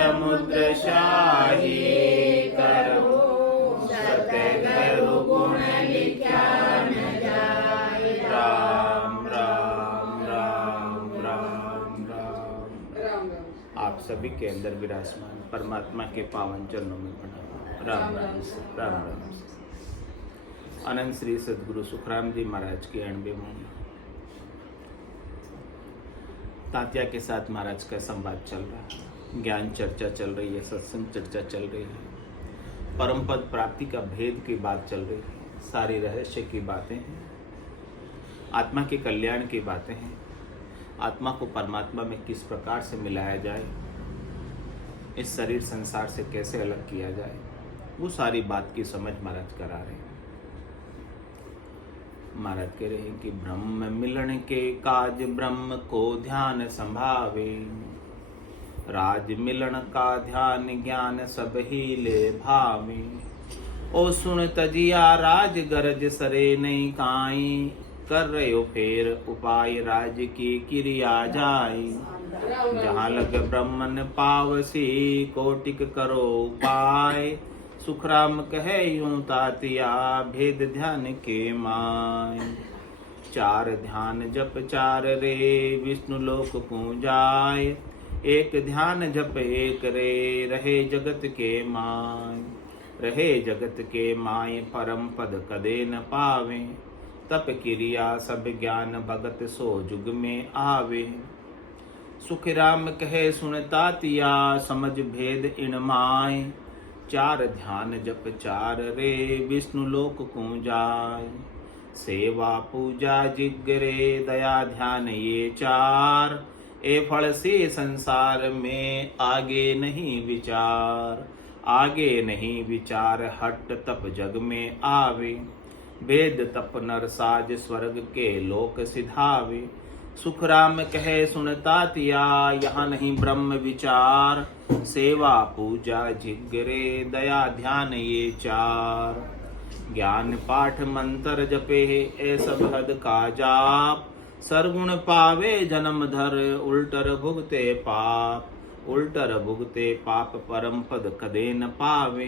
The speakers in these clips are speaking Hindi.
समुद्र शाही करो, सतगुरु गुण लिखा न जाए। राम राम राम राम राम। आप सभी के अंदर विराजमान परमात्मा के पावन चरणों में प्रणाम। राम राम राम राम। अनंत श्री सदगुरु सुखराम जी महाराज की 98वीं तात्या के साथ महाराज का संवाद चल रहा है, ज्ञान चर्चा चल रही है, सत्संग चर्चा चल रही है, परम पद प्राप्ति का भेद की बात चल रही है, सारी रहस्य की बातें हैं, आत्मा के कल्याण की बातें हैं, आत्मा को परमात्मा में किस प्रकार से मिलाया जाए, इस शरीर संसार से कैसे अलग किया जाए, वो सारी बात की समझ महाराज करा रहे हैं। महाराज कह रहे हैं कि ब्रह्म मिलन के काज ब्रह्म को ध्यान संभावे, राज मिलन का ध्यान ज्ञान सब ही ले भावे। ओ सुन तजिया राज गरज सरे नहीं काई, कर रहे हो फेर उपाय राज की क्रिया जाए। जहाँ लग ब्रह्मन पावसी कोटिक करो उपाय, सुखराम कहे यूं तातिया भेद ध्यान के माय। चार ध्यान जप चार रे विष्णु लोक पूजाय, एक ध्यान जप एक रे रहे जगत के माय। रहे जगत के माय परम पद कदे न पावे, तप क्रिया सब ज्ञान भगत सो जुग में आवे। सुखराम कहे सुन तातिया समझ भेद इन माय, चार ध्यान जप चार रे विष्णु लोक को जाय। सेवा पूजा जिग्रे दया ध्यान ये चार, ए फल से संसार में आगे नहीं विचार। आगे नहीं विचार हट तप जग में आवे, वेद तप नर साज स्वर्ग के लोक सिधावे। सुखराम कहे सुन तातिया यहाँ नहीं ब्रह्म विचार, सेवा पूजा जिग्रे दया ध्यान ये चार। ज्ञान पाठ मंत्र जपे ए सब हद का जाप, सरगुण पावे जन्म धर उल्टर भुगते पाप। उल्टर भुगते पाप परम पद कदे न पावे,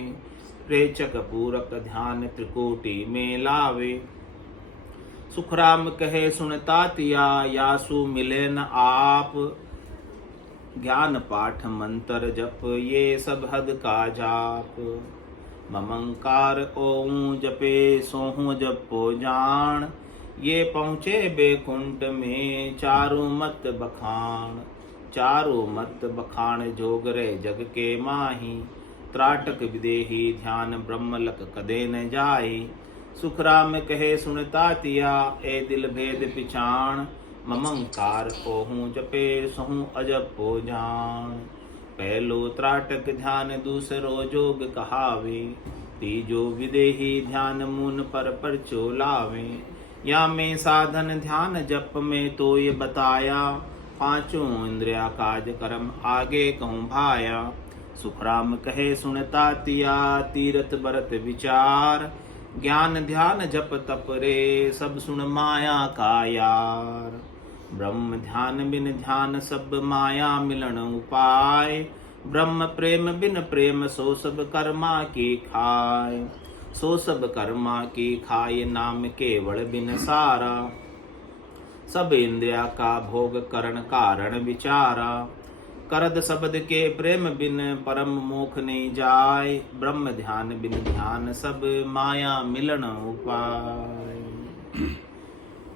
प्रेचक पूरक ध्यान त्रिकोटि में लावे। सुखराम कहे सुन तातिया यासु मिले न आप, ज्ञान पाठ मंत्र जप ये सब हद का जाप। ममंकार ओं जपे सोहूं जपो जान, ये पहुँचे बेकुंठ में चारों मत बखान। चारों मत बखान जोगरे जग के माही, त्राटक विदेही ध्यान ब्रह्मलक कदे न जाए। सुखराम कहे सुन तातिया ए दिल भेद पिछाण, ममंकार ओहूं जपे सोहूं अजपो जान। पहलो त्राटक ध्यान दूसरो जोग कहावे, तीजो विदेही ध्यान मुन पर चोलावे। या में साधन ध्यान जप में तो ये बताया, पांचों इंद्रिया काज कर्म आगे कहूँ भाया। सुखराम कहे सुन तातिया तीरथ बरत विचार, ज्ञान ध्यान जप तप रे सब सुन माया का यार। ब्रह्म ध्यान बिन ध्यान सब माया मिलन उपाय, ब्रह्म प्रेम बिन प्रेम सो सब कर्मा की खाय। सो सब कर्मा की खाय नाम केवल बिन सारा, सब इंद्रिया का भोग करण कारण विचारा। करद शब्द के प्रेम बिन परम मोख नहीं जाय, ब्रह्म ध्यान बिन ध्यान सब माया मिलन उपाय।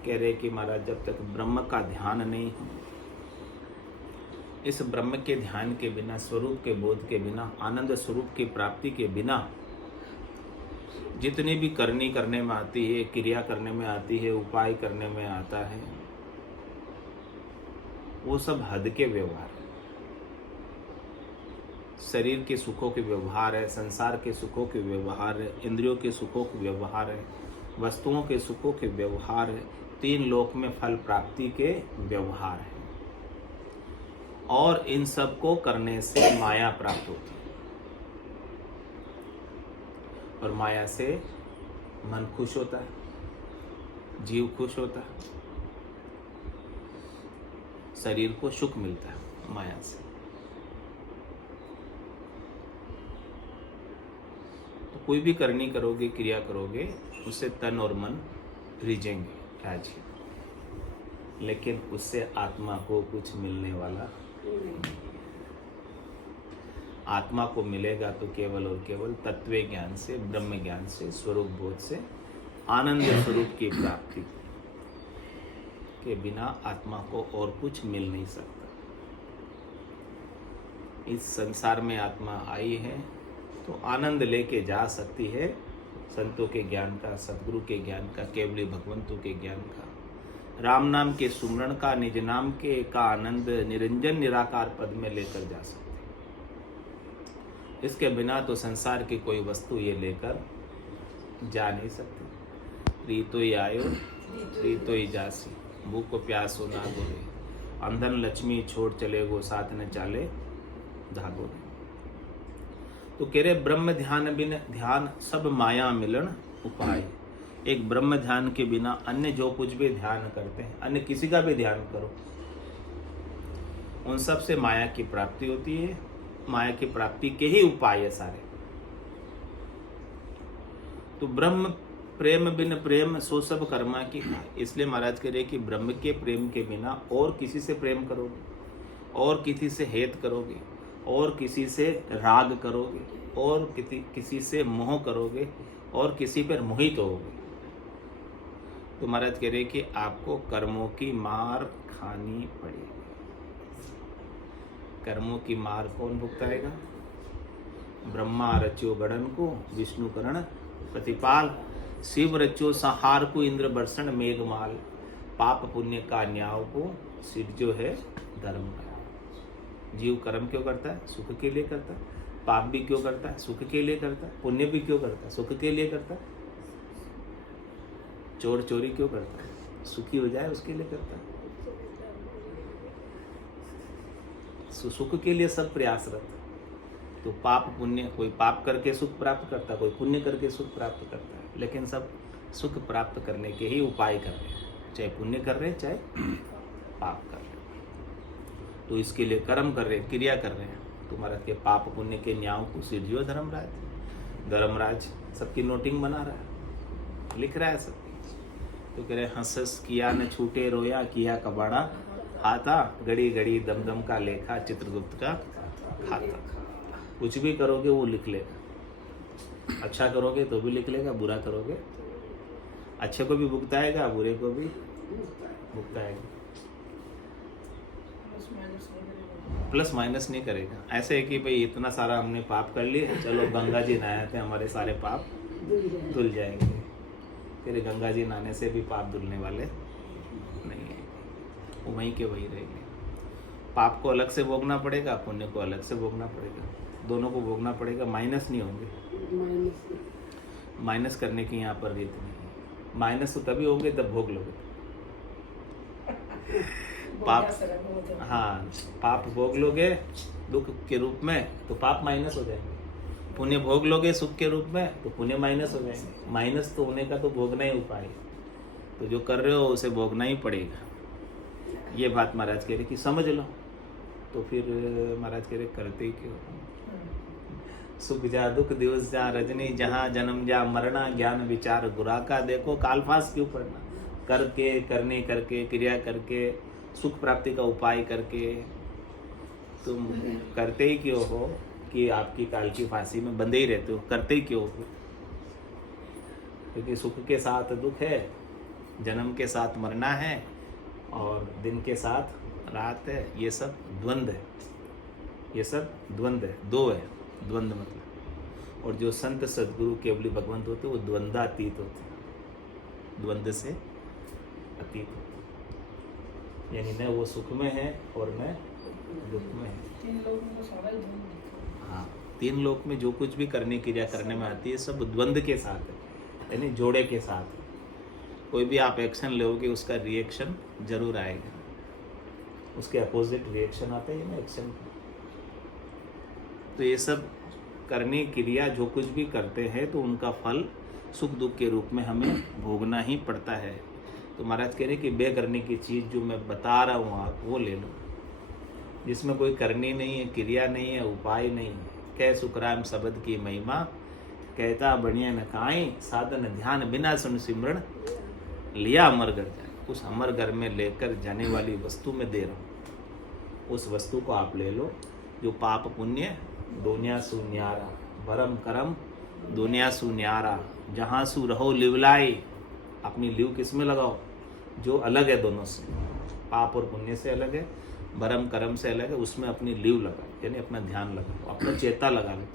कह रहे कि महाराज जब तक ब्रह्म का ध्यान नहीं हो, इस ब्रह्म के ध्यान के बिना, स्वरूप के बोध के बिना, आनंद स्वरूप की प्राप्ति के बिना जितनी भी करनी करने में आती है, क्रिया करने में आती है, उपाय करने में आता है, वो सब हद के व्यवहार, शरीर के सुखों के व्यवहार है, संसार के सुखों के व्यवहार है, इंद्रियों के सुखों के व्यवहार है, वस्तुओं के सुखों के व्यवहार है, तीन लोक में फल प्राप्ति के व्यवहार है। और इन सब को करने से माया प्राप्त होती है, और माया से मन खुश होता है, जीव खुश होता है, शरीर को सुख मिलता है माया से। कोई भी करनी करोगे, क्रिया करोगे, उससे तन और मन रिझेंगे आज ही, लेकिन उससे आत्मा को कुछ मिलने वाला नहीं। आत्मा को मिलेगा तो केवल और केवल तत्व ज्ञान से, ब्रह्म ज्ञान से, स्वरूप बोध से, आनंद स्वरूप की प्राप्ति के बिना आत्मा को और कुछ मिल नहीं सकता। इस संसार में आत्मा आई है तो आनंद लेके जा सकती है, संतों के ज्ञान का, सदगुरु के ज्ञान का, केवली भगवंतों के ज्ञान का, राम नाम के सुमरण का, निज नाम के का आनंद निरंजन निराकार पद में लेकर जा सकते। इसके बिना तो संसार की कोई वस्तु ये लेकर जा नहीं सकती। रीतो ही आयो रीतो ही जासी, भूख को प्यासो ना गोरे, अंधन लक्ष्मी छोड़ चले गो, साथ न चाले धागो रे। तो कह रहे ब्रह्म ध्यान बिन ध्यान सब माया मिलन उपाय। एक ब्रह्म ध्यान के बिना अन्य जो कुछ भी ध्यान करते हैं, अन्य किसी का भी ध्यान करो, उन सब से माया की प्राप्ति होती है। माया की प्राप्ति के ही उपाय है सारे। तो ब्रह्म प्रेम बिन प्रेम सो सब कर्मा की। इसलिए महाराज कह रहे कि ब्रह्म के प्रेम के बिना और किसी से प्रेम करोगे, और किसी से हेत करोगे, और किसी से राग करोगे, और किसी से मोह करोगे, और किसी पर मोहित होगे, तो महाराज कह रहे कि आपको कर्मों की मार खानी पड़ेगी। कर्मों की मार कौन भुगताएगा? ब्रह्मा रच्यो गणन को, विष्णु करण प्रतिपाल, शिव रच्यो संहार को, इंद्र बरसण मेघमाल, पाप पुण्य का न्याय को, सिर जो है धर्म का। जीव कर्म क्यों करता है? सुख के लिए करता है। पाप भी क्यों करता है? सुख के लिए करता है। पुण्य भी क्यों करता है? सुख के लिए करता है। चोर चोरी क्यों करता है? सुखी हो जाए उसके लिए करता है। सुख के लिए सब प्रयासरत। तो पाप पुण्य, कोई पाप करके सुख प्राप्त करता है, कोई पुण्य करके सुख प्राप्त करता है, लेकिन सब सुख प्राप्त करने के ही उपाय कर रहे हैं, चाहे पुण्य कर रहे हैं चाहे पाप कर रहे हैं। तो इसके लिए कर्म कर रहे हैं, क्रिया कर रहे हैं। तुम्हारा के पाप पुण्य के न्यायों को सिरजियो धर्मराज। धर्मराज सबकी नोटिंग बना रहा है, लिख रहा है सब। तो कह रहे हंस हंस किया न छूटे रोया, किया कबाड़ा खाता, घड़ी घड़ी दम दम का लेखा, चित्रगुप्त का खाता। कुछ भी करोगे वो लिख लेगा। अच्छा करोगे तो भी लिख लेगा, बुरा करोगे अच्छे को भी भुगताएगा, बुरे को भी भुगताएगा। प्लस माइनस नहीं करेगा। ऐसे है कि भाई इतना सारा हमने पाप कर लिए, चलो गंगा जी नहाए थे, हमारे सारे पाप धुल जाएंगे। फिर गंगा जी नहाने से भी पाप धुलने वाले नहीं है, वो वहीं के वहीं रहेंगे। पाप को अलग से भोगना पड़ेगा, पुण्य को अलग से भोगना पड़ेगा, दोनों को भोगना पड़ेगा। माइनस नहीं होंगे। माइनस करने की यहाँ पर रीत नहीं है। माइनस तो तभी होंगे जब भोग लोगे। पाप, हाँ, पाप भोग लोगे दुख के रूप में तो पाप माइनस हो जाएंगे। पुण्य भोग लोगे सुख के रूप में तो पुण्य माइनस हो जाएंगे। माइनस तो होने का तो भोगना ही उपाय है। तो जो कर रहे हो उसे भोगना ही पड़ेगा। ये बात महाराज कह रहे कि समझ लो। तो फिर महाराज कह रहे करते ही क्यों? सुख जा दुख दिवस जा रजनी, जहाँ जन्म जा मरना, ज्ञान विचार बुरा का देखो, कालफास क्यों पढ़ना? करके करने करके क्रिया करके सुख प्राप्ति का उपाय करके तुम करते ही क्यों हो कि आपकी काल की फांसी में बंधे ही रहते हो? करते ही क्यों हो? क्योंकि सुख के साथ दुख है, जन्म के साथ मरना है, और दिन के साथ रात है। ये सब द्वंद्व है, ये सब द्वंद्व है, दो है द्वंद्व मतलब। और जो संत सदगुरु केवली भगवंत होते वो द्वंद्वातीत होते हैं, द्वंद्व से अतीत होते हैं। यानी न वो सुख में है और न दुख में है। हाँ, तीन लोक में जो कुछ भी करने क्रिया करने में आती है सब द्वंद्व के साथ है, यानी जोड़े के साथ है। कोई भी आप एक्शन लोगे उसका रिएक्शन जरूर आएगा, उसके अपोजिट रिएक्शन आता है ना एक्शन। तो ये सब करने क्रिया जो कुछ भी करते हैं तो उनका फल सुख दुख के रूप में हमें भोगना ही पड़ता है। तो महाराज कह रहे कि बे करने की चीज़ जो मैं बता रहा हूँ आप वो ले लो, जिसमें कोई करनी नहीं है, क्रिया नहीं है, उपाय नहीं है। कह सुखराम शब्द की महिमा, कहता बढ़िया न खाई, साधन ध्यान बिना सुन सिमरण, लिया अमर घर जाए। उस अमर घर में लेकर जाने वाली वस्तु में दे रहा हूँ, उस वस्तु को आप ले लो जो पाप पुण्य दुनिया सु न्यारा, भरम करम दुनिया सु न्यारा, जहाँ सु रहो लिवलाई। अपनी लिव किस में लगाओ? जो अलग है दोनों से, पाप और पुण्य से अलग है, भरम कर्म से अलग है, उसमें अपनी लिव लगाओ, यानी अपना ध्यान लगाओ, अपना चेता लगा लो,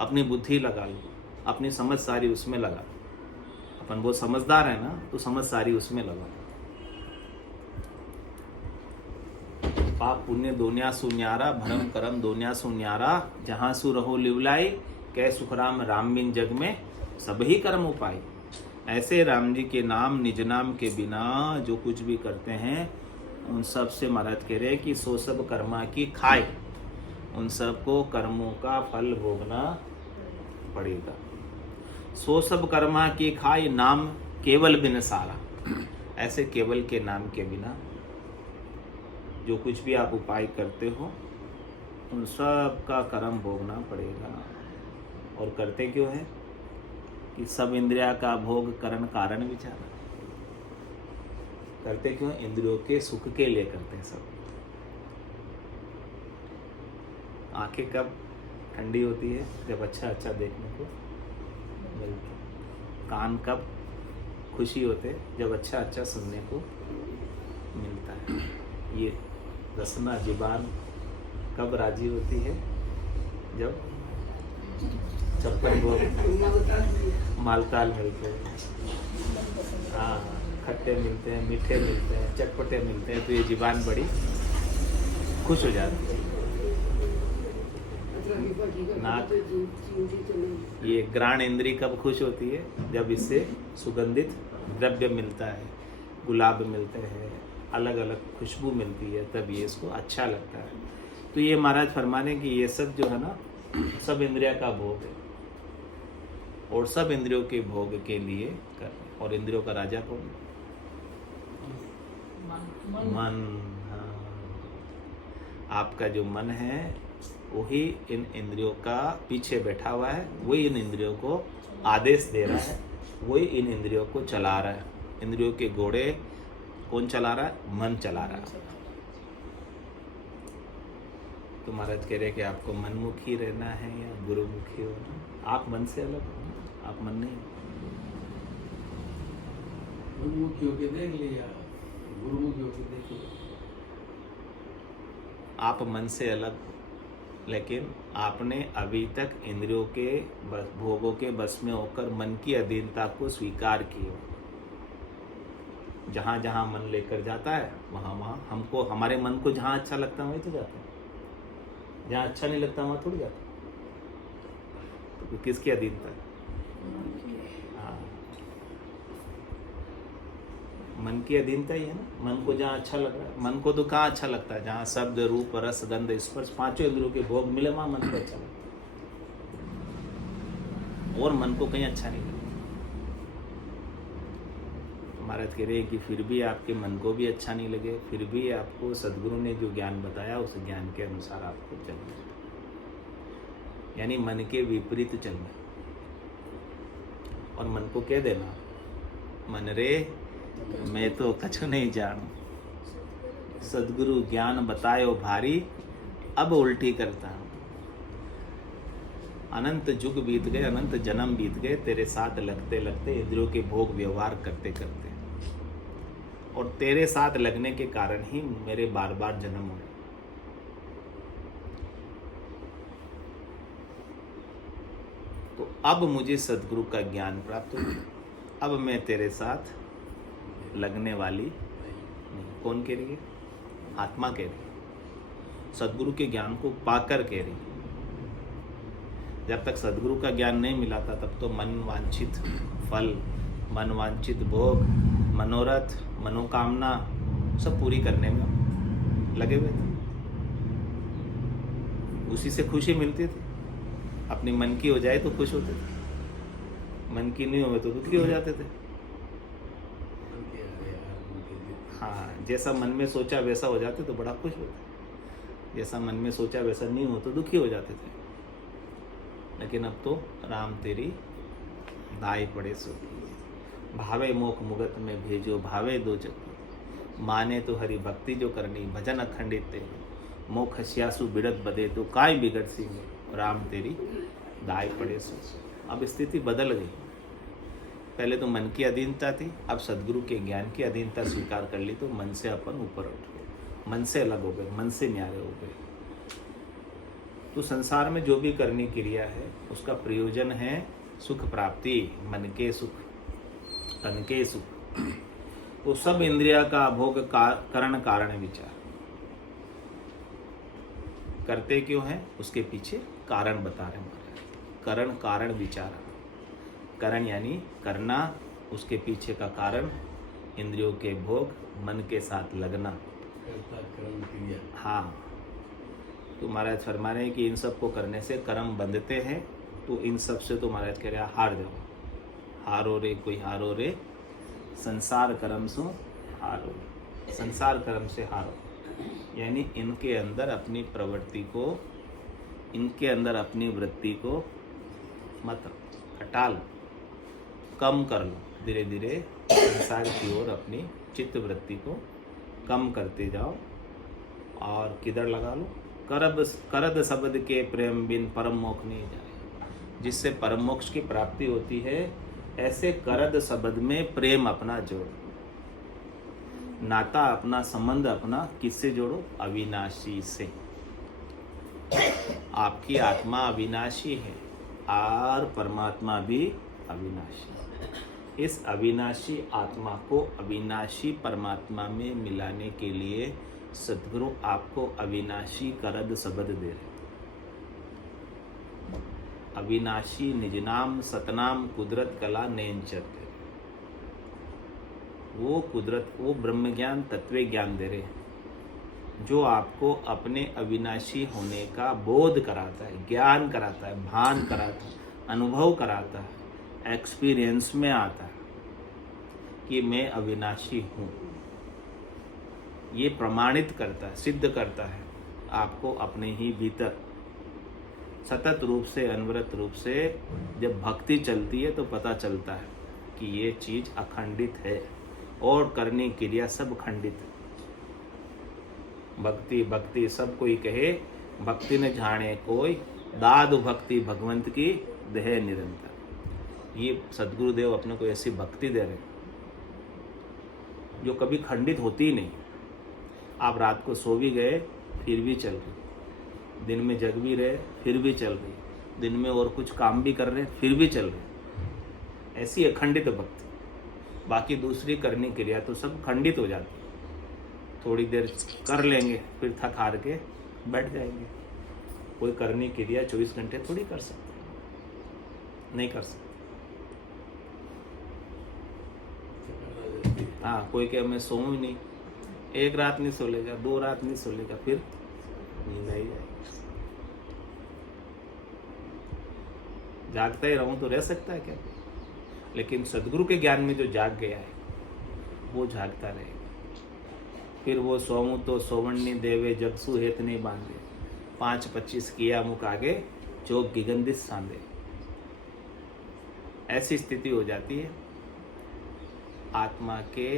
अपनी बुद्धि लगा लो, अपनी समझ सारी उसमें लगा लो। अपन बहुत समझदार है ना, तो समझ सारी उसमें लगा। पाप पुण्य दुनिया सु न्यारा, भरम करम दुनिया सु न्यारा, जहाँ सु रहो लिवलाई, कह सुखराम राम बिन जग में सभी कर्म उपाय। ऐसे राम जी के नाम निज नाम के बिना जो कुछ भी करते हैं, उन सब से महाराज कह रहे कि सो सब कर्मा की खाए, उन सबको कर्मों का फल भोगना पड़ेगा। सो सब कर्मा की खाए, नाम केवल बिन सारा। ऐसे केवल के नाम के बिना जो कुछ भी आप उपाय करते हो, उन सब का कर्म भोगना पड़ेगा। और करते क्यों है? कि सब इंद्रिया का भोग करण कारण विचार। करते क्यों? इंद्रियों के सुख के लिए करते हैं सब। आंखें कब ठंडी होती है? जब अच्छा अच्छा देखने को मिलता है। कान कब खुशी होते? जब अच्छा अच्छा सुनने को मिलता है। ये रसना जुबान कब राजी होती है? जब चप्पल भोग मालताल मिलते हैं, हाँ, खट्टे मिलते हैं, मीठे मिलते हैं, चटपटे मिलते हैं, तो ये जुबान बड़ी खुश हो जाती है। नाक, ये घ्राण इंद्री कब खुश होती है? जब इससे सुगंधित द्रव्य मिलता है, गुलाब मिलते हैं, अलग अलग खुशबू मिलती है, तब ये इसको अच्छा लगता है। तो ये महाराज फरमाने की ये सब जो है ना, सब इंद्रिया का भोग है, और सब इंद्रियों के भोग के लिए कर। और इंद्रियों का राजा कौन? मन। हाँ, आपका जो मन है वही इन इंद्रियों का पीछे बैठा हुआ है, वही इन इंद्रियों को आदेश दे रहा है, वही इन इंद्रियों को चला रहा है। इंद्रियों के घोड़े कौन चला रहा है? मन चला रहा है। तो महाराज कह रहे कि आपको मनमुखी रहना है या गुरुमुखी होना। आप मन से अलग हो, आप मन नहीं। गुरुमुखी होके देख लिया, गुरुमुखी होके देख लिया। आप मन से अलग, लेकिन आपने अभी तक इंद्रियों के भोगों के बस में होकर मन की अधीनता को स्वीकार किया। जहाँ जहाँ मन लेकर जाता है वहाँ वहाँ हमको, हमारे मन को जहाँ अच्छा लगता है वहीं तो जाता है, जहाँ अच्छा नहीं लगता वहाँ थोड़ी जाता। तो किसकी अधीनता है? हाँ, मन की अधीनता ही है ना। मन को जहाँ अच्छा लग रहा है, मन को तो कहाँ अच्छा लगता है? जहाँ शब्द रूप रस गंध स्पर्श पांचों इंद्रियों के भोग मिले वहाँ मन को अच्छा लगता है, और मन को कहीं अच्छा नहीं लगता। महाराज कह रहे हैं कि फिर भी आपके मन को भी अच्छा नहीं लगे, फिर भी आपको सदगुरु ने जो ज्ञान बताया उस ज्ञान के अनुसार आपको चलना, यानी मन के विपरीत चलना। और मन को कह देना, मन रे मैं तो कछु नहीं जानू, सदगुरु ज्ञान बतायो भारी, अब उल्टी करता हूँ। अनंत युग बीत गए, अनंत जन्म बीत गए, तेरे साथ लगते लगते, इंद्रियों के भोग व्यवहार करते करते, और तेरे साथ लगने के कारण ही मेरे बार बार जन्म हुए। तो अब मुझे सदगुरु का ज्ञान प्राप्त हो गया, अब मैं तेरे साथ लगने वाली नहीं। कौन कह रही है? आत्मा कह रही है, सदगुरु के ज्ञान को पाकर कह रही है। जब तक सदगुरु का ज्ञान नहीं मिला था तब तो मन वांछित फल, मन वांछित भोग, मनोरथ, मनोकामना सब पूरी करने में लगे हुए थे, उसी से खुशी मिलती थी। अपनी मन की हो जाए तो खुश होते थे, मन की नहीं हो तो दुखी हो जाते थे। हाँ, जैसा मन में सोचा वैसा हो जाते तो बड़ा खुश होते, जैसा मन में सोचा वैसा नहीं हो तो दुखी हो जाते थे। लेकिन अब तो राम तेरी दाई पड़े सो कीजिए। भावे मोख मुगत में भेजो भावे दो जग। माने तो हरि भक्ति जो करनी भजन अखंडित ते। मोख हसियासु बिड़त बदे तो काय बिगड़ सी में राम तेरी दाई पड़े सो। अब स्थिति बदल गई। पहले तो मन की अधीनता थी, अब सदगुरु के ज्ञान की अधीनता स्वीकार कर ली तो मन से अपन ऊपर उठ गए, मन से अलग हो गए, मन से न्यारे हो गए। तो संसार में जो भी करनी क्रिया है उसका प्रयोजन है सुख प्राप्ति, मन के सुख, तन के सुख। तो सब इंद्रिया का भोग करण कारण विचार करते क्यों है, उसके पीछे कारण बता रहे हैं। करण कारण विचार, करण यानी करना, उसके पीछे का कारण इंद्रियों के भोग, मन के साथ लगना। हाँ, तो महाराज फरमा रहे हैं कि इन सब को करने से कर्म बंधते हैं। तो इन सब से तो महाराज कह रहे हैं हार जाओ, हारो रे कोई हारो रे, संसार कर्म सो हारो, संसार कर्म से हारो। यानी इनके अंदर अपनी प्रवृत्ति को, इनके अंदर अपनी वृत्ति को मत हटा लो, कम कर लो। धीरे धीरे संसार की ओर अपनी चित्त वृत्ति को कम करते जाओ और किधर लगा लो, करद शब्द के प्रेम बिन परम मोक्ष नहीं जाए। जिससे परम मोक्ष की प्राप्ति होती है, ऐसे करद शब्द में प्रेम अपना जोड़ो, नाता अपना, संबंध अपना किससे जोड़ो, अविनाशी से। आपकी आत्मा अविनाशी है और परमात्मा भी अविनाशी। इस अविनाशी आत्मा को अविनाशी परमात्मा में मिलाने के लिए सद्गुरु आपको अविनाशी करद शब्द दे रहे। अविनाशी निजनाम सतनाम कुदरत कला नयनचर, वो कुदरत, वो ब्रह्म ज्ञान, तत्व ज्ञान दे रहे हैं जो आपको अपने अविनाशी होने का बोध कराता है, ज्ञान कराता है, भान कराता है, अनुभव कराता है, एक्सपीरियंस में आता है कि मैं अविनाशी हूँ। ये प्रमाणित करता है, सिद्ध करता है आपको अपने ही भीतर। सतत रूप से, अनवरत रूप से जब भक्ति चलती है तो पता चलता है कि ये चीज अखंडित है और करने क्रिया सब खंडित है। भक्ति भक्ति सब कोई कहे, भक्ति न जाने कोई, दादु भक्ति भगवंत की देह निरंतर। ये सद्गुरुदेव अपने को ऐसी भक्ति दे रहे जो कभी खंडित होती ही नहीं। आप रात को सो भी गए फिर भी चल रही, दिन में जग भी रहे फिर भी चल रही, दिन में और कुछ काम भी कर रहे फिर भी चल रहे। ऐसी अखंडित भक्ति। बाकी दूसरी करनी क्रिया तो सब खंडित हो जाती, थोड़ी देर कर लेंगे फिर थक हार के बैठ जाएंगे। कोई करनी क्रिया 24 घंटे थोड़ी कर सकते, नहीं कर सकते। हाँ, कोई कहे मैं सोऊं ही नहीं, एक रात नहीं सो लेगा, 2 रात नहीं सो लेगा, फिर नींद आई जाएगी। जागता ही रहूं तो रह सकता है क्या? लेकिन सदगुरु के ज्ञान में जो जाग गया है वो जागता रहेगा। फिर वो सोऊं तो सोवण्णी देवे जगसु हेत नहीं बांधे, 5-25 किया मुख आगे जो गिगंदित सांदे। ऐसी स्थिति हो जाती है, आत्मा के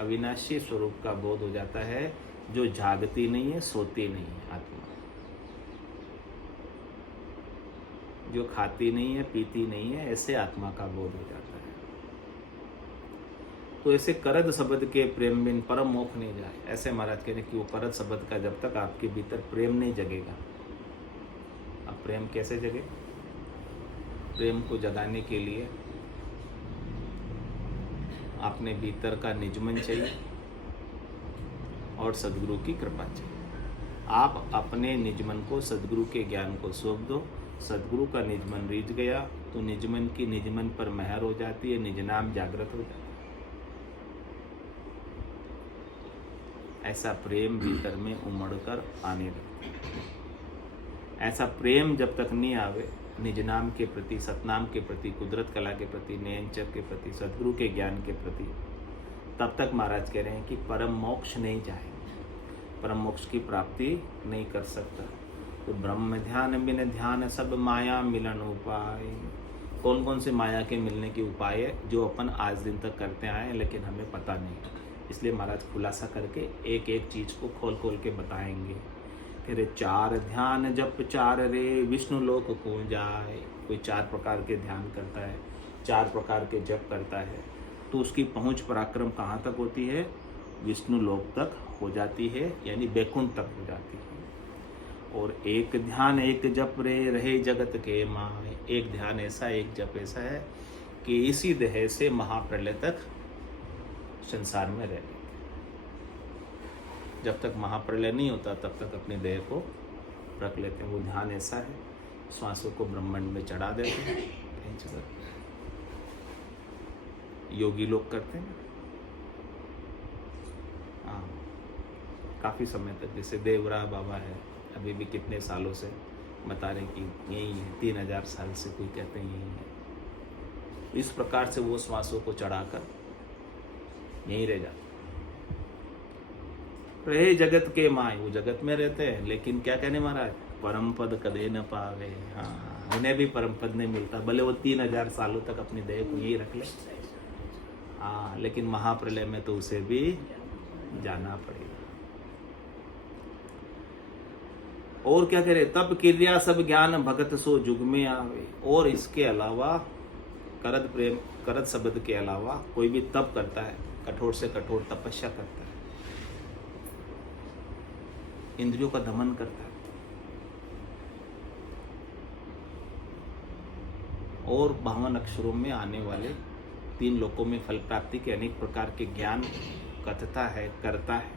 अविनाशी स्वरूप का बोध हो जाता है, जो जागती नहीं है, सोती नहीं है। आत्मा जो खाती नहीं है, पीती नहीं है, ऐसे आत्मा का बोध हो जाता है। तो ऐसे करद शब्द के प्रेम बिन परम मोक्ष नहीं जाए। ऐसे महाराज कह रहे कि वो करद शब्द का जब तक आपके भीतर प्रेम नहीं जगेगा। अब प्रेम कैसे जगे? प्रेम को जगाने के लिए अपने भीतर का निजमन चाहिए और सद्गुरु की कृपा चाहिए। आप अपने निजमन को सद्गुरु के ज्ञान को सौंप दो। सद्गुरु का निजमन रीझ गया तो निजमन की निजमन पर मेहर हो जाती है, निजनाम जागृत हो जाता है। ऐसा प्रेम भीतर में उमड़कर आने लगता है। ऐसा प्रेम जब तक नहीं आवे निज नाम के प्रति, सतनाम के प्रति, कुदरत कला के प्रति, नयनचर के प्रति, सद्गुरु के ज्ञान के प्रति, तब तक महाराज कह रहे हैं कि परम मोक्ष नहीं जाए, परम मोक्ष की प्राप्ति नहीं कर सकता। तो ब्रह्म ध्यान बिन ध्यान सब माया मिलन उपाय। कौन कौन से माया के मिलने के उपाय है जो अपन आज दिन तक करते आए हैं लेकिन हमें पता नहीं। इसलिए महाराज खुलासा करके एक एक चीज़ को खोल खोल के बताएंगे। कह रहे 4 ध्यान जप 4 रे विष्णु लोक को जाए। कोई 4 प्रकार के ध्यान करता है, 4 प्रकार के जप करता है, तो उसकी पहुंच पराक्रम कहाँ तक होती है? विष्णु लोक तक हो जाती है, यानी बैकुंठ तक हो जाती है। और एक ध्यान एक जप रे रहे जगत के माए। एक ध्यान ऐसा, एक जप ऐसा है कि इसी देह से महाप्रलय तक संसार में रह। जब तक महाप्रलय नहीं होता तब तक अपने देह को रख लेते हैं। वो ध्यान ऐसा है, श्वासों को ब्रह्मांड में चढ़ा देते हैं। कहीं जगह योगी लोग करते हैं। हाँ, काफ़ी समय तक, जैसे देवरा बाबा है, अभी भी कितने सालों से बता रहे कि यही है, 3000 साल से कोई कहते हैं यही है। इस प्रकार से वो श्वासों को चढ़ाकर यहीं रह जाते। रहे जगत के माय, वो जगत में रहते हैं लेकिन क्या कहने महाराज, परम पद कदे न पावे। हाँ, उन्हें भी परम पद नहीं मिलता, भले वो 3000 सालों तक अपनी देह को यही रख ले। हाँ, लेकिन महाप्रलय में तो उसे भी जाना पड़ेगा। और क्या कह रहे, तब क्रिया सब ज्ञान भगत सो जुग में आवे। और इसके अलावा करत प्रेम, करत शब्द के अलावा कोई भी तप करता है, कठोर से कठोर तपस्या करता है, इंद्रियों का दमन करता है, और 52 अक्षरों में आने वाले 3 लोकों में फल प्राप्ति के अनेक प्रकार के ज्ञान कथता है, करता है,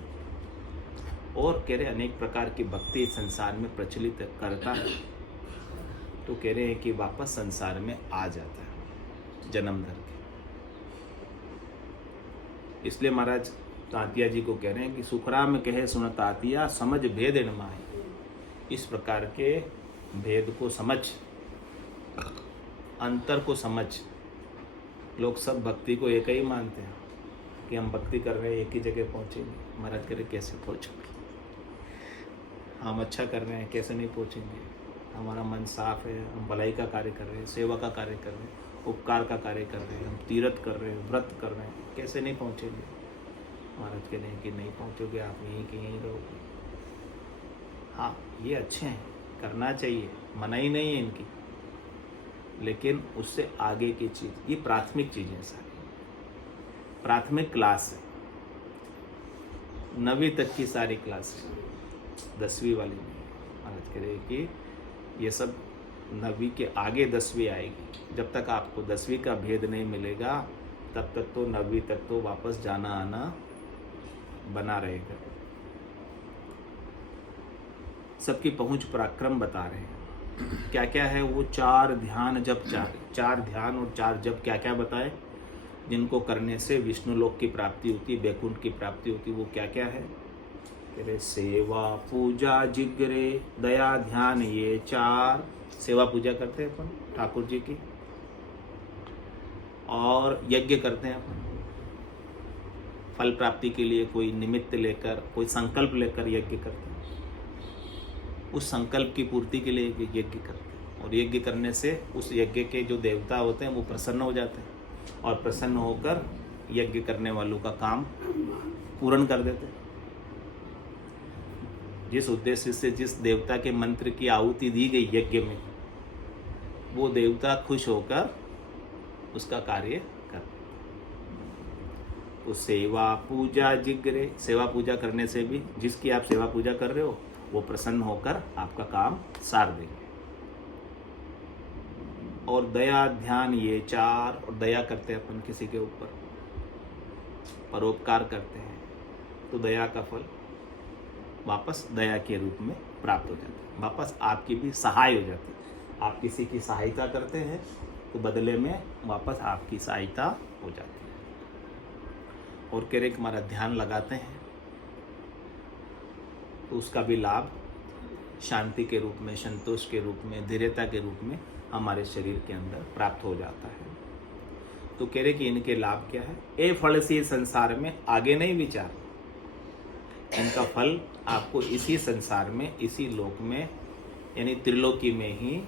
और कह रहे अनेक प्रकार की भक्ति संसार में प्रचलित करता है, तो कह रहे हैं कि वापस संसार में आ जाता है जन्म धर के। इसलिए महाराज तातिया जी को कह रहे हैं कि सुखराम कहे सुन तातिया समझ भेद न माहे। इस प्रकार के भेद को समझ, अंतर को समझ। लोग सब भक्ति को एक ही मानते हैं कि हम भक्ति कर रहे हैं, एक ही जगह पहुंचेंगे। महाराज कह रहे कैसे पहुंचोगे? हम अच्छा कर रहे हैं, कैसे नहीं पहुंचेंगे? हमारा मन साफ है, हम भलाई का कार्य कर रहे हैं, सेवा का कार्य कर रहे हैं, उपकार का कार्य कर रहे हैं, हम तीर्थ कर रहे हैं, व्रत कर रहे हैं, कैसे नहीं पहुंचेंगे? महाराज कह रहे हैं कि नहीं पहुंचोगे, आप यहीं के यहीं रहोगे। हाँ, ये अच्छे हैं, करना चाहिए, मना ही नहीं है इनकी, लेकिन उससे आगे की चीज़, ये प्राथमिक चीज़ें सारी, प्राथमिक क्लास है, 9वीं तक की सारी क्लास है, 10वीं वाली नहीं। महाराज कह रहे हैं कि ये सब 9वीं के आगे 10वीं आएगी। जब तक आपको 10वीं का भेद नहीं मिलेगा तब तक तो 9वीं तक तो वापस जाना आना बना रहेगा। सबकी पहुंच पराक्रम बता रहे हैं। क्या क्या है वो 4 ध्यान जप, 4 ध्यान और 4 जप क्या क्या बताए, जिनको करने से विष्णु लोक की प्राप्ति होती है, बैकुंठ की प्राप्ति होती है। वो क्या क्या है? तेरे सेवा पूजा जिग्रे दया ध्यान, ये 4 सेवा पूजा करते हैं अपन ठाकुर जी की, और यज्ञ करते हैं अपन फल प्राप्ति के लिए, कोई निमित्त लेकर, कोई संकल्प लेकर यज्ञ करते हैं, उस संकल्प की पूर्ति के लिए यज्ञ करते हैं। और यज्ञ करने से उस यज्ञ के जो देवता होते हैं वो प्रसन्न हो जाते हैं, और प्रसन्न होकर यज्ञ करने वालों का काम पूर्ण कर देते हैं। जिस उद्देश्य से जिस देवता के मंत्र की आहुति दी गई यज्ञ में, वो देवता खुश होकर उसका कार्य कर। तो सेवा पूजा जिग्रे, सेवा पूजा करने से भी, जिसकी आप सेवा पूजा कर रहे हो वो प्रसन्न होकर आपका काम सार देंगे। और दया ध्यान, ये 4, और दया करते हैं अपन किसी के ऊपर, परोपकार करते हैं, तो दया का फल वापस दया के रूप में प्राप्त हो जाता है, वापस आपकी भी सहाय हो जाती है। आप किसी की सहायता करते हैं तो बदले में वापस आपकी सहायता हो जाती है। और कह रहे हमारा ध्यान लगाते हैं तो उसका भी लाभ शांति के रूप में, संतोष के रूप में, धैर्यता के रूप में हमारे शरीर के अंदर प्राप्त हो जाता है। तो कह रहे कि इनके लाभ क्या है? ए फल से संसार में आगे नहीं विचार, इनका फल आपको इसी संसार में, इसी लोक में, यानी त्रिलोकी में ही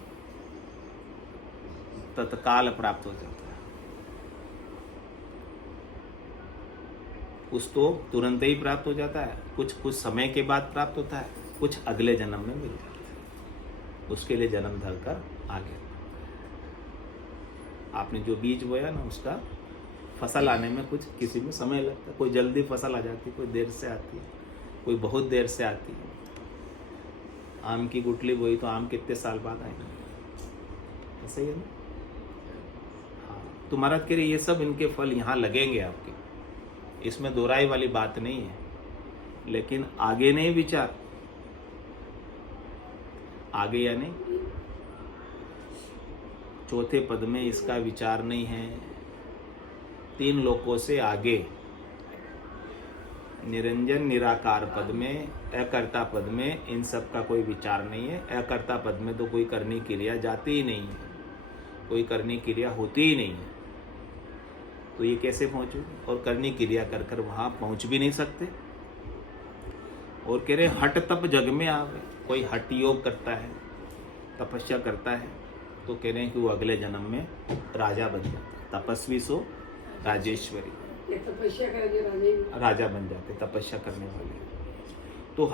तत्काल प्राप्त हो जाता है, कुछ तो तुरंत ही प्राप्त हो जाता है, कुछ समय के बाद प्राप्त होता है, कुछ अगले जन्म में मिल जाता है। उसके लिए जन्म धर कर आगे आपने जो बीज बोया ना, उसका फसल आने में कुछ किसी में समय लगता है। कोई जल्दी फसल आ जाती है, कोई देर से आती है, कोई बहुत देर से आती है। आम की गुठली बोई तो आम कितने साल बाद आएंगे, ऐसे ही है ना। हाँ, तो महाराज कह रहे ये सब इनके फल यहाँ लगेंगे आपके, इसमें दोहराई वाली बात नहीं है। लेकिन आगे नहीं विचार, आगे यानी चौथे पद में इसका विचार नहीं है। 3 लोकों से आगे निरंजन निराकार पद में, अकर्ता पद में इन सब का कोई विचार नहीं है। अकर्ता पद में तो कोई करनी क्रिया जाती ही नहीं है, कोई करनी क्रिया होती ही नहीं है, तो ये कैसे पहुंचो? और करनी क्रिया कर कर वहां पहुंच भी नहीं सकते। और कह रहे हट तप जग में आवे, कोई हट योग करता है, तपस्या करता है, तो कह रहे हैं कि वो अगले जन्म में राजा बन जाता है। तपस्वी सो राजेश्वरी, तपस्या करके राजा बन जाते, तपस्या करने वाले। तो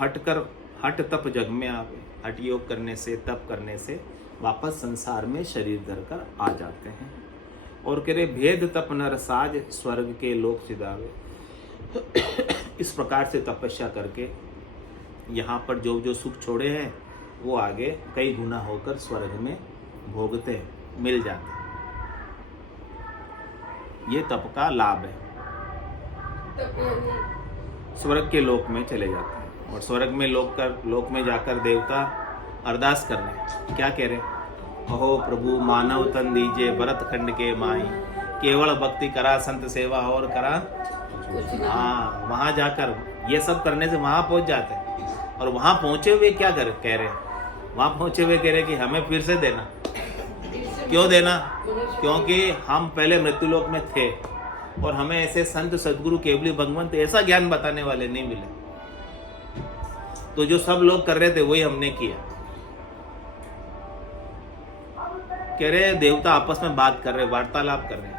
हट तप जग में आवे, हट योग करने से, तप करने से वापस संसार में शरीर धर कर आ जाते हैं। और कह रहे भेद तप नर साज, स्वर्ग के लोक सिधावे। इस प्रकार से तपस्या करके यहाँ पर जो जो सुख छोड़े हैं वो आगे कई गुना होकर स्वर्ग में भोगते हैं, मिल जाते हैं। ये तप का लाभ है। स्वर्ग के लोक में चले जाते हैं, और स्वर्ग में लोक में जाकर देवता अरदास कर रहे हैं। क्या कह रहे हैं? अहो प्रभु मानव तन दीजिए भरत खंड के माई, केवल भक्ति करा संत सेवा और करा। हाँ, वहां जाकर ये सब करने से वहां पहुंच जाते हैं। और वहां पहुंचे हुए क्या कह रहे हैं? वहां पहुंचे हुए कह रहे कि हमें फिर से देना। क्यों देना? क्योंकि हम पहले मृत्युलोक में थे और हमें ऐसे संत सदगुरु केवली भगवंत ऐसा ज्ञान बताने वाले नहीं मिले। तो जो सब लोग कर रहे थे वही हमने किया। कह रहे देवता आपस में बात कर रहे, वार्तालाप कर रहे,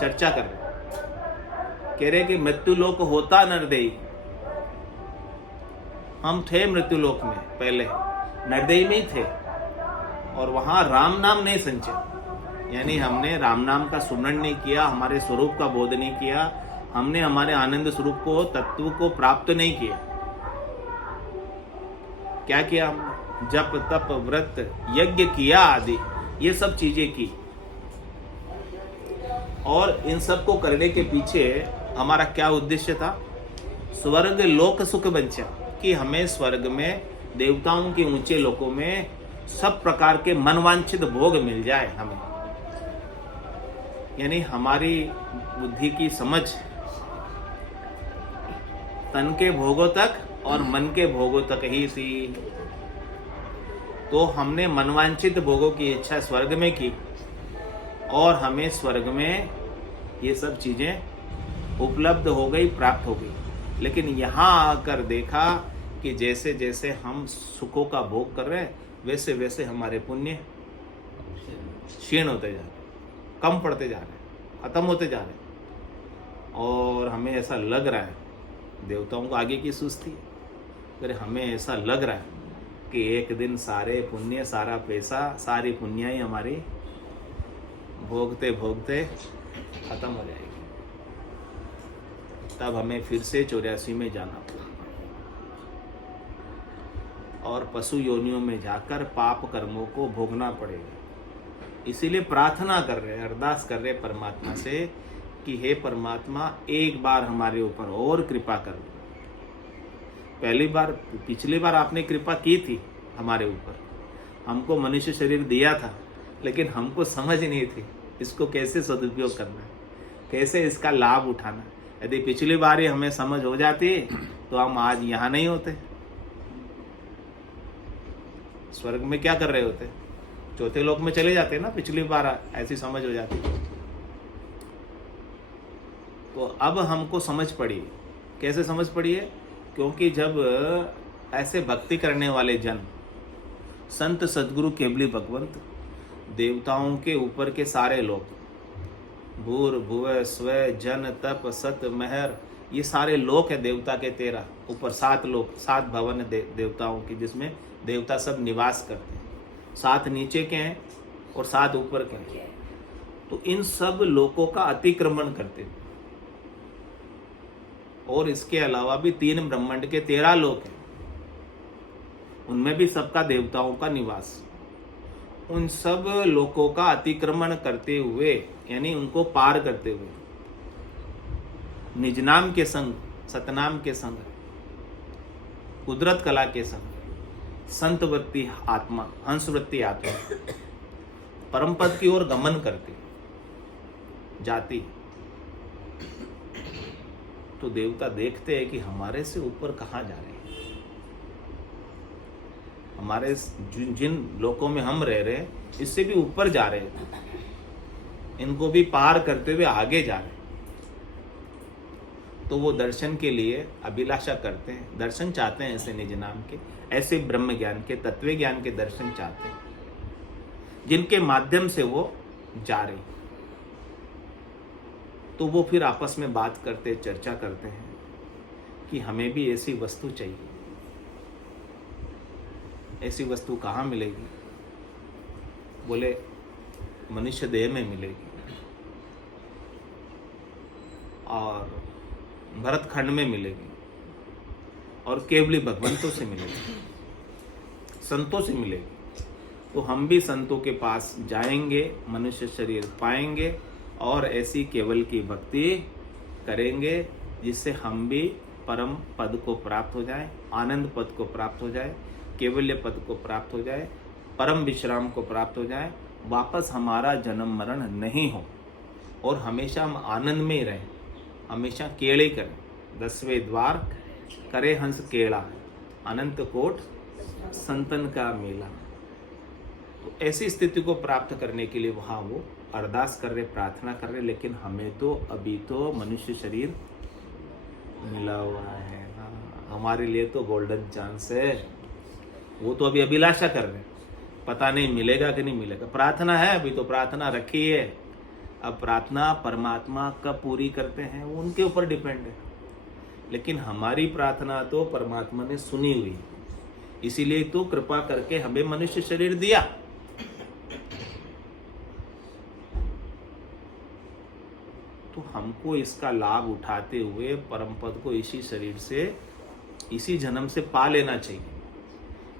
चर्चा कर रहे। कह रहे कि मृत्युलोक होता नरदेई, हम थे मृत्युलोक में पहले, नरदेई में ही थे, और वहां राम नाम नहीं संचे, यानी हमने राम नाम का सुमरण नहीं किया, हमारे स्वरूप का बोध नहीं किया, हमने हमारे आनंद स्वरूप को, तत्व को प्राप्त नहीं किया। क्या किया हमने? जप तप व्रत यज्ञ किया आदि, ये सब चीजें की। और इन सब को करने के पीछे हमारा क्या उद्देश्य था? स्वर्ग लोक सुख बंचा, कि हमें स्वर्ग में देवताओं के ऊंचे लोकों में सब प्रकार के मनवांछित भोग मिल जाए हमें। यानी हमारी बुद्धि की समझ तन के भोगों तक और मन के भोगों तक ही थी। तो हमने मनवांछित भोगों की इच्छा स्वर्ग में की, और हमें स्वर्ग में ये सब चीजें उपलब्ध हो गई, प्राप्त हो गई। लेकिन यहाँ आकर देखा कि जैसे जैसे हम सुखों का भोग कर रहे हैं, वैसे वैसे हमारे पुण्य क्षीण होते जा रहे, कम पड़ते जा रहे, खत्म होते जा रहे। और हमें ऐसा लग रहा है, देवताओं को आगे की सुस्ती है, फिर हमें ऐसा लग रहा है कि एक दिन सारे पुण्य, सारा पैसा, सारी पुण्याई हमारी भोगते भोगते खत्म हो जाएगी। तब हमें फिर से 84 में जाना पड़ेगा और पशु योनियों में जाकर पाप कर्मों को भोगना पड़ेगा। इसीलिए प्रार्थना कर रहे हैं, अरदास कर रहे हैं परमात्मा से कि हे परमात्मा, एक बार हमारे ऊपर और कृपा कर। पिछली बार आपने कृपा की थी हमारे ऊपर, हमको मनुष्य शरीर दिया था, लेकिन हमको समझ नहीं थी इसको कैसे सदुपयोग करना है, कैसे इसका लाभ उठाना है। यदि पिछली बार ही हमें समझ हो जाती तो हम आज यहाँ नहीं होते, स्वर्ग में क्या कर रहे होते, चौथे लोक में चले जाते ना। पिछली बार ऐसी समझ हो जाती तो अब हमको समझ पड़ी। कैसे समझ पड़ी है? क्योंकि जब ऐसे भक्ति करने वाले जन, संत सदगुरु केवली भगवंत देवताओं के ऊपर के सारे लोग, भूर भुव स्व जन तप सत महर, ये सारे लोक है देवता के 13 ऊपर 7 लोक, 7 भवन है देवताओं की, जिसमें देवता सब निवास करते हैं। 7 नीचे के हैं और 7 ऊपर के हैं। तो इन सब लोकों का अतिक्रमण करते हैं। और इसके अलावा भी 3 ब्रह्मांड के 13 लोक हैं, उनमें भी सबका देवताओं का निवास। उन सब लोकों का अतिक्रमण करते हुए, यानी उनको पार करते हुए, निज नाम के संग, सतनाम के संग, कुदरत कला के संग, संत वृत्ति आत्मा, हंस वृत्ति आत्मा, परम पद की ओर गमन करते जाती। तो देवता देखते हैं कि हमारे से ऊपर कहाँ जा रहे हैं, हमारे जिन लोकों में हम रह रहे हैं इससे भी ऊपर जा रहे हैं, इनको भी पार करते हुए आगे जा रहे हैं। तो वो दर्शन के लिए अभिलाषा करते हैं, दर्शन चाहते हैं ऐसे निज नाम के, ऐसे ब्रह्म ज्ञान के, तत्व ज्ञान के दर्शन चाहते हैं, जिनके माध्यम से वो जा रहे हैं। तो वो फिर आपस में बात करते, चर्चा करते हैं कि हमें भी ऐसी वस्तु चाहिए। ऐसी वस्तु कहाँ मिलेगी? बोले मनुष्य देह में मिलेगी, और भरतखंड में मिलेगी, और केवली भगवंतों से मिलेगी, संतों से मिलेगी। तो हम भी संतों के पास जाएंगे, मनुष्य शरीर पाएंगे और ऐसी केवल की भक्ति करेंगे, जिससे हम भी परम पद को प्राप्त हो जाए, आनंद पद को प्राप्त हो जाए, केवल्य पद को प्राप्त हो जाए, परम विश्राम को प्राप्त हो जाए, वापस हमारा जन्म मरण नहीं हो और हमेशा हम आनंद में ही रहें, हमेशा केड़े करें। 10वें द्वार करे हंस केड़ा, अनंत कोट संतन का मेला। तो ऐसी स्थिति को प्राप्त करने के लिए वहाँ वो अरदास कर रहे, प्रार्थना कर रहे। लेकिन हमें तो अभी तो मनुष्य शरीर मिला हुआ है ना, हमारे लिए तो गोल्डन चांस है। वो तो अभी अभिलाषा कर रहे हैं, पता नहीं मिलेगा कि नहीं मिलेगा। प्रार्थना है, अभी तो प्रार्थना रखी है। अब प्रार्थना परमात्मा कब पूरी करते हैं वो उनके ऊपर डिपेंड है, लेकिन हमारी प्रार्थना तो परमात्मा ने सुनी हुई, इसीलिए तो कृपा करके हमें मनुष्य शरीर दिया। तो हमको इसका लाभ उठाते हुए परम पद को इसी शरीर से, इसी जन्म से पा लेना चाहिए,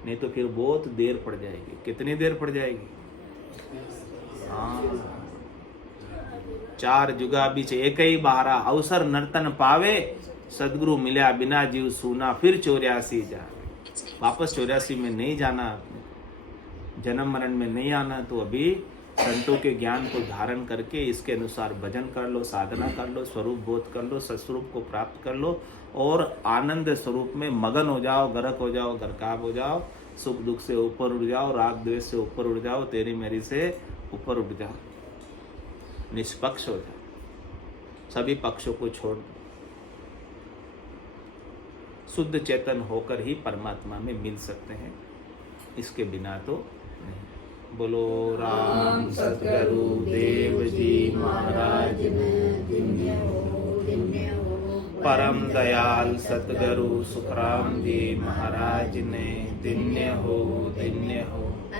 नहीं तो फिर बहुत देर पड़ जाएगी। कितनी देर पड़ जाएगी? हाँ, 4 जुगा बीच एक ही बहारा, अवसर नर्तन पावे, सदगुरु मिला बिना जीव सूना, फिर 84 जा। वापस 84 में नहीं जाना, जन्म मरण में नहीं आना। तो अभी संतों के ज्ञान को धारण करके इसके अनुसार भजन कर लो, साधना कर लो, स्वरूप बोध कर लो, सस्वरूप को प्राप्त कर लो और आनंद स्वरूप में मगन हो जाओ, गर्क हो जाओ, गर्काब हो जाओ, सुख दुख से ऊपर उठ जाओ, राग द्वेष से ऊपर उठ जाओ, तेरी मेरी से ऊपर उठ जाओ, निष्पक्ष हो जाओ, सभी पक्षों को छोड़ दो, शुद्ध चेतन होकर ही परमात्मा में मिल सकते हैं, इसके बिना तो नहीं। बोलो राम सतगुरु देव जी महाराज परम दयाल सतगुरु सुखराम जी महाराज ने दिन्य हो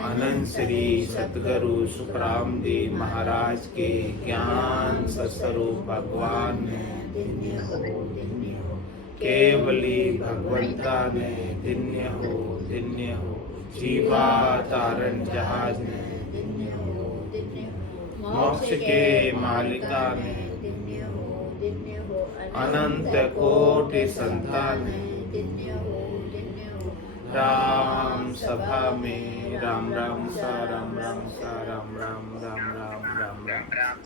अनंत श्री सतगुरु सुखराम जी महाराज के ज्ञान सस्वरूप भगवान ने दिन्य हो केवली भगवंता ने दिन्य हो जीवा तारण जहाज ने मोक्ष के मालिका ने अनंत कोटि संतान राम सभा में राम राम सा राम राम सा राम राम राम राम राम राम।